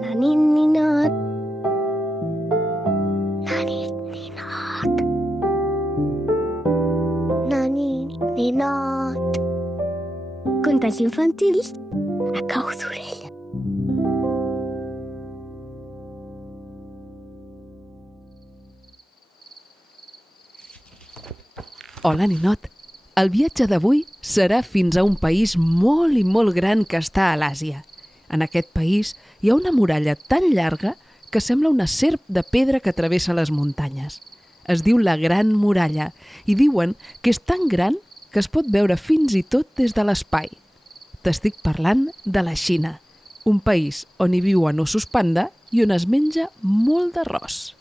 Na nit ninot. Na nit ninot. Na nit ninot. Contes infantils a cau d'orella. Hola, ninot. El viatge d'avui serà fins a un país molt i molt gran que està a l'Àsia. En aquest país hi ha una muralla tan llarga que sembla una serp de pedra que travessa les muntanyes. Es diu la Gran Muralla i diuen que és tan gran que es pot veure fins i tot des de l'espai. T'estic parlant de la Xina, un país on hi viuen ossos panda i on es menja molt d'arròs.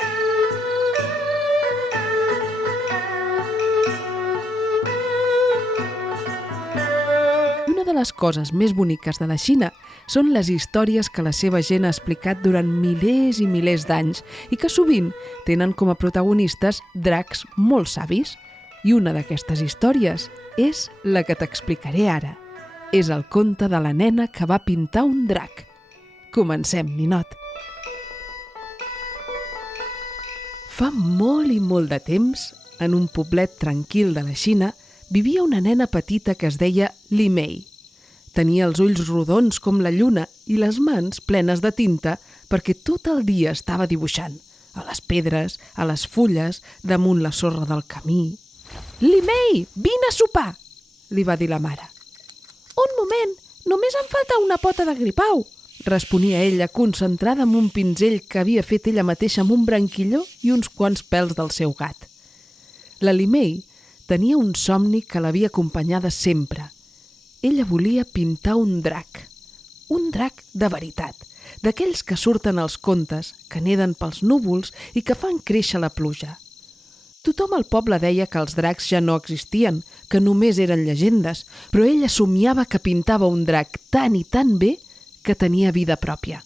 Una de les coses més boniques de la Xina són les històries que la seva gent ha explicat durant milers i milers d'anys i que sovint tenen com a protagonistes dracs molt savis. I una d'aquestes històries és la que t'explicaré ara. És el conte de la nena que va pintar un drac. Comencem, ninot. Fa molt i molt de temps, en un poblet tranquil de la Xina, vivia una nena petita que es deia Li Mei. Tenia els ulls rodons com la lluna i les mans plenes de tinta perquè tot el dia estava dibuixant, a les pedres, a les fulles, damunt la sorra del camí. «Li Mei, vine a sopar!», li va dir la mare. «Un moment, només em falta una pota de gripau», responia ella, concentrada en un pinzell que havia fet ella mateixa amb un branquilló i uns quants pèls del seu gat. La Li Mei tenia un somni que l'havia acompanyada sempre. Ella volia pintar un drac de veritat, d'aquells que surten als contes, que neden pels núvols i que fan créixer la pluja. Tothom al poble deia que els dracs ja no existien, que només eren llegendes, però ella somiava que pintava un drac tan i tan bé que tenia vida pròpia.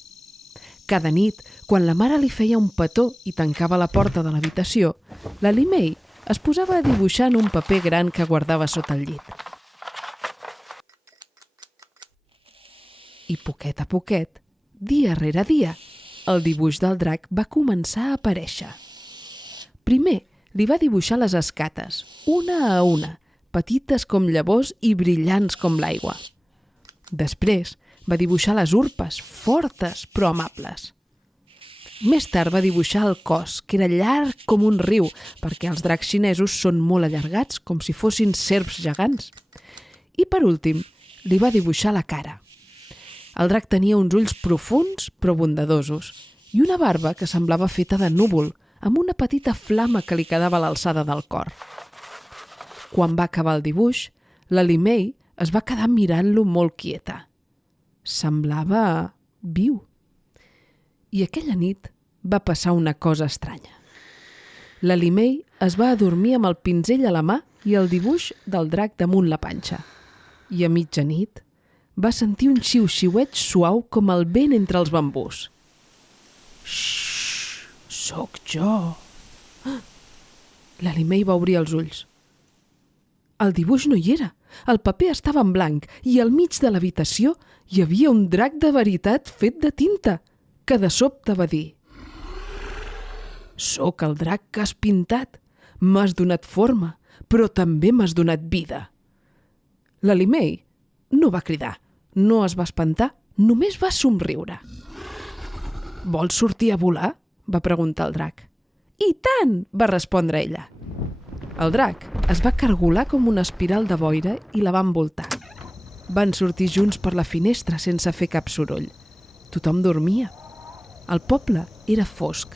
Cada nit, quan la mare li feia un petó i tancava la porta de l'habitació, la Li Mei es posava a dibuixar en un paper gran que guardava sota el llit. I poquet a poquet, dia rere dia, el dibuix del drac va començar a aparèixer. Primer li va dibuixar les escates, una a una, petites com llavors i brillants com l'aigua. Després va dibuixar les urpes, fortes però amables. Més tard va dibuixar el cos, que era llarg com un riu, perquè els dracs xinesos són molt allargats, com si fossin serps gegants. I per últim, li va dibuixar la cara. El drac tenia uns ulls profuns però bondadosos i una barba que semblava feta de núvol, amb una petita flama que li quedava a l'alçada del cor. Quan va acabar el dibuix, la Li Mei es va quedar mirant-lo molt quieta. Semblava viu. I aquella nit va passar una cosa estranya. La Li Mei es va adormir amb el pinzell a la mà i el dibuix del drac damunt la panxa. I a mitjanit va sentir un xiu-xiueig suau com el vent entre els bambús. «Xxxt, sóc jo!» La Li Mei va obrir els ulls. El dibuix no hi era. El paper estava en blanc i al mig de l'habitació hi havia un drac de veritat fet de tinta, que de sobte va dir: «Sóc el drac que has pintat. M'has donat forma, però també m'has donat vida». La Li Mei no va cridar, no es va espantar, només va somriure. «Vols sortir a volar?», va preguntar el drac. «I tant!», va respondre ella. El drac es va cargolar com una espiral de boira i la va envoltar. Van sortir junts per la finestra sense fer cap soroll. Tothom dormia. El poble era fosc,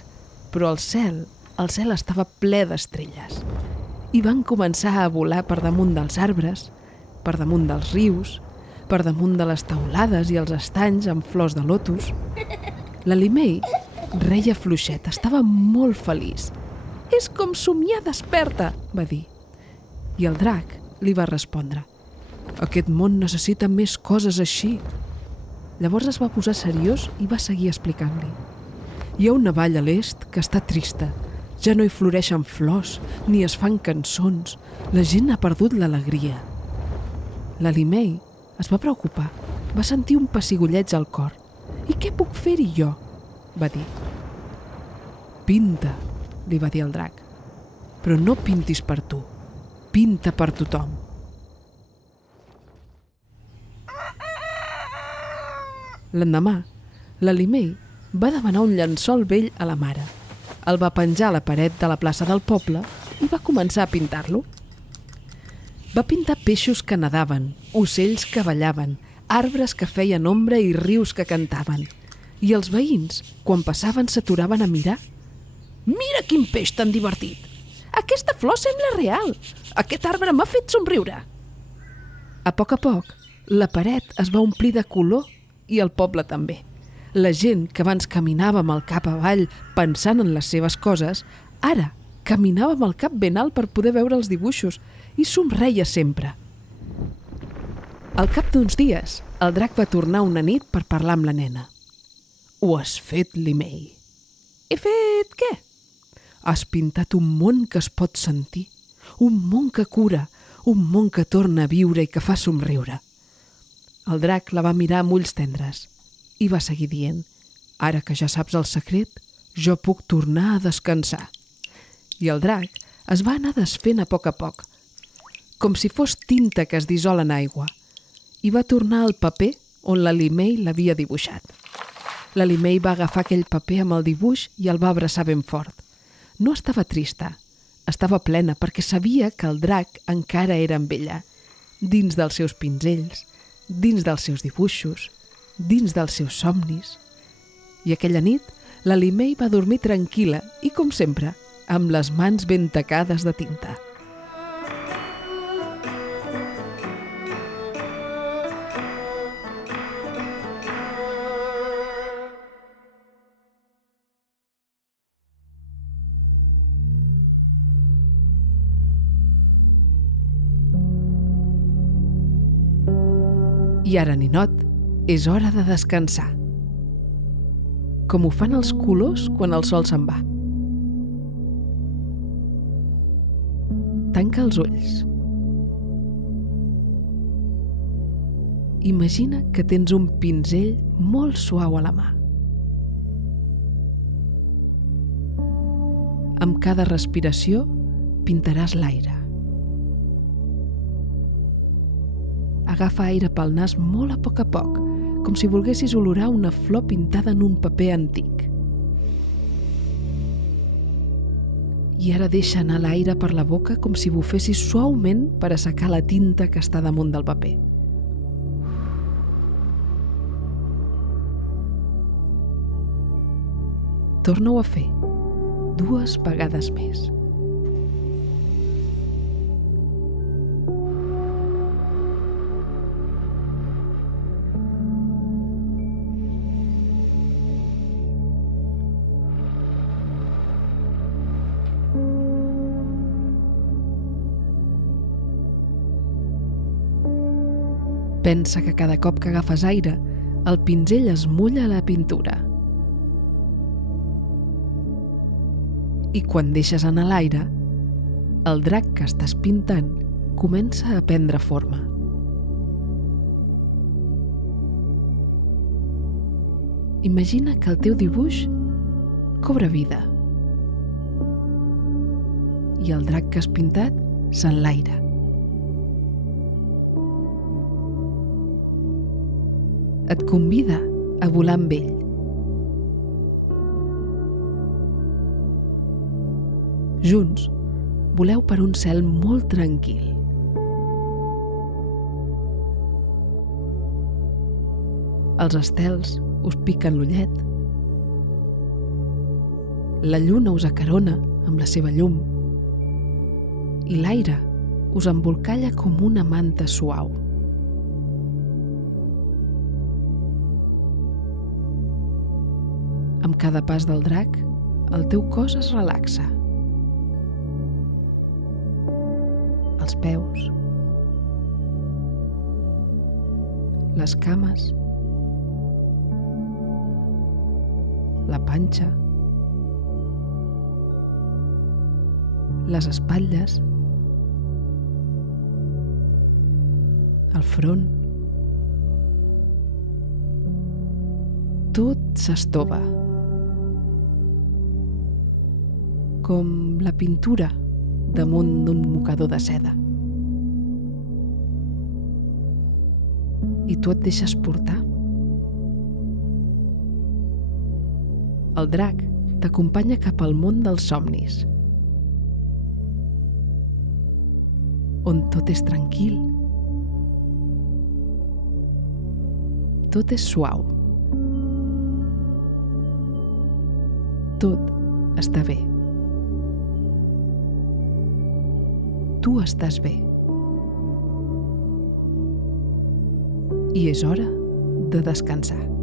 però el cel estava ple d'estrelles. I van començar a volar per damunt dels arbres, per damunt dels rius, per damunt de les teulades i els estanys amb flors de lotus. La Li Mei reia fluixet, estava molt feliç. «És com somiar desperta», va dir. I el drac li va respondre: «Aquest món necessita més coses així». Llavors es va posar seriós i va seguir explicant-li: «Hi ha una vall a l'est que està trista. Ja no hi floreixen flors, ni es fan cançons. La gent ha perdut l'alegria». La Li Mei es va preocupar. va sentir un pessigolleig al cor. «I què puc fer-hi jo?», va dir. «Pinta», li va dir el drac, «però no pintis per tu, pinta per tothom». L'endemà, l'Alimei va demanar un llençol vell a la mare. El va penjar a la paret de la plaça del poble i va començar a pintar-lo. Va pintar peixos que nadaven, ocells que ballaven, arbres que feien ombra i rius que cantaven. I els veïns, quan passaven, s'aturaven a mirar. «Mira quin peix tan divertit! Aquesta flor sembla real! Aquest arbre m'ha fet somriure!» A poc, la paret es va omplir de color i el poble també. La gent que abans caminava amb el cap avall pensant en les seves coses, ara caminava amb el cap ben alt per poder veure els dibuixos i somreia sempre. Al cap d'uns dies, el drac va tornar una nit per parlar amb la nena. «Ho has fet, Limei». «He fet què?» «Has pintat un món que es pot sentir, un món que cura, un món que torna a viure i que fa somriure». El drac la va mirar amb ulls tendres i va seguir dient: «Ara que ja saps el secret, jo puc tornar a descansar». I el drac es va anar desfent a poc, com si fos tinta que es dissol en aigua, i va tornar al paper on l'Alimei l'havia dibuixat. L'Alimei va agafar aquell paper amb el dibuix i el va abraçar ben fort. No estava trista, estava plena perquè sabia que el drac encara era amb ella, dins dels seus pinzells, dins dels seus dibuixos, dins dels seus somnis. I aquella nit, l'Alimei va dormir tranquil·la i, com sempre, amb les mans ben tacades de tinta. I ara, ninot, és hora de descansar. Com ho fan els colors quan el sol se'n va. Tanca els ulls. Imagina que tens un pinzell molt suau a la mà. Amb cada respiració pintaràs l'aire. Agafa aire pel nas molt a poc, com si volguessis olorar una flor pintada en un paper antic. I ara deixa anar l'aire per la boca com si bufessis suaument per assecar la tinta que està damunt del paper. Torna-ho a fer 2 vegades més. Pensa que cada cop que agafes aire, el pinzell es mulla a la pintura. I quan deixes anar l'aire, el drac que estàs pintant comença a prendre forma. Imagina que el teu dibuix cobra vida. I el drac que has pintat s'enlaira. Et convida a volar amb ell. Junts, voleu per un cel molt tranquil. Els estels us piquen l'ullet. La lluna us acarona amb la seva llum. I l'aire us embolcalla com una manta suau. Amb cada pas del drac, el teu cos es relaxa. Els peus, les cames, la panxa, les espatlles, el front, Tot s'estova. Com la pintura damunt d'un mocador de seda. I tu et deixes portar. El drac t'acompanya cap al món dels somnis, on tot és tranquil, tot és suau, tot està bé. Tu estàs bé. I és hora de descansar.